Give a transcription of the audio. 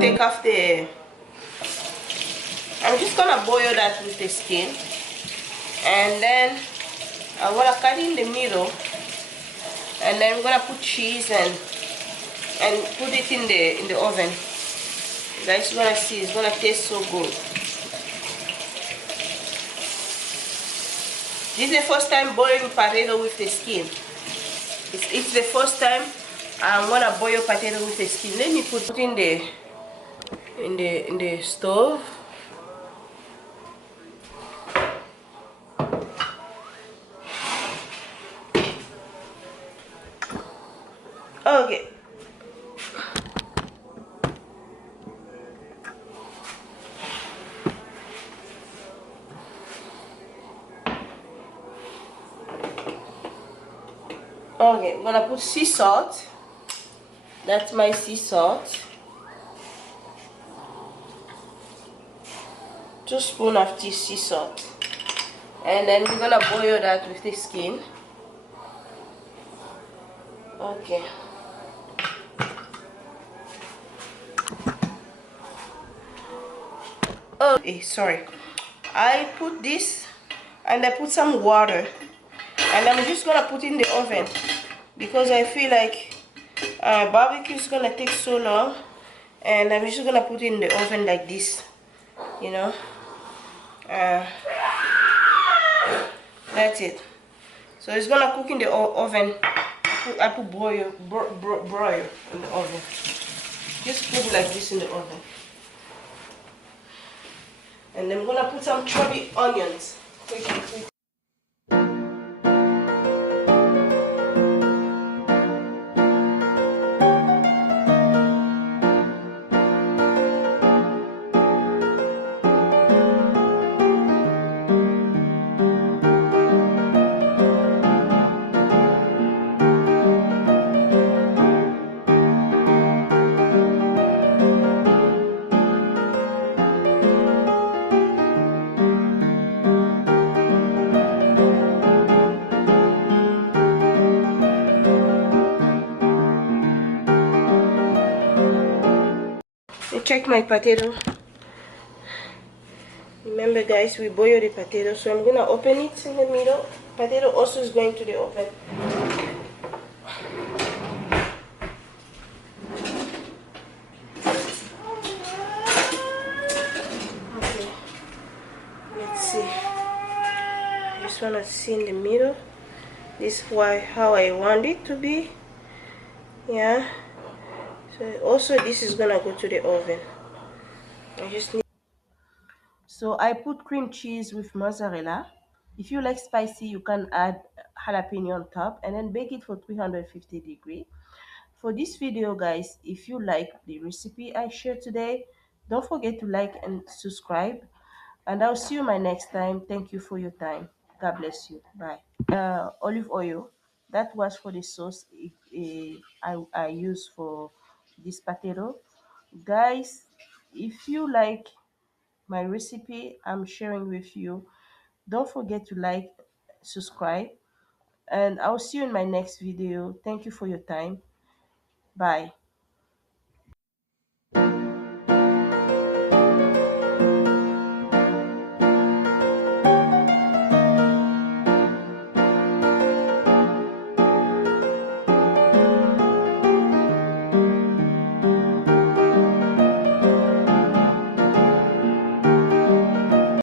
take off the, I'm just gonna boil that with the skin, and then I'm gonna cut in the middle, and then we're gonna put cheese and put it in the oven. You guys gonna see, it's gonna taste so good. This is the first time boiling potato with the skin. It's the first time I'm gonna boil potato with the skin. Let me put in the stove. Okay. Okay, I'm gonna put sea salt. That's my sea salt. 2 spoons of sea salt. And then we're gonna boil that with the skin. Okay. Okay, sorry. I put this and I put some water. And I'm just gonna put in the oven because I feel like barbecue is gonna take so long, and I'm just gonna put it in the oven like this, you know. That's it. So it's gonna cook in the oven. I put broil in the oven. Just put it like this in the oven. And then I'm gonna put some chopped onions. Quickly. Check my potato. Remember guys, we boil the potato, so I'm gonna open it in the middle. Potato also is going to the oven. Okay, let's see. I just wanna see in the middle. This is how I want it to be. Yeah. So also this is gonna go to the oven. I just need. So I put cream cheese with mozzarella. If you like spicy, you can add jalapeno on top, and then bake it for 350 degrees. For this video guys, if you like the recipe I shared today, don't forget to like and subscribe, and I'll see you my next time. Thank you for your time. God bless you. Bye. Olive oil, that was for the sauce I use for this potato. Guys, if you like my recipe I'm sharing with you, don't forget to like, subscribe, and I'll see you in my next video. Thank you for your time. Bye.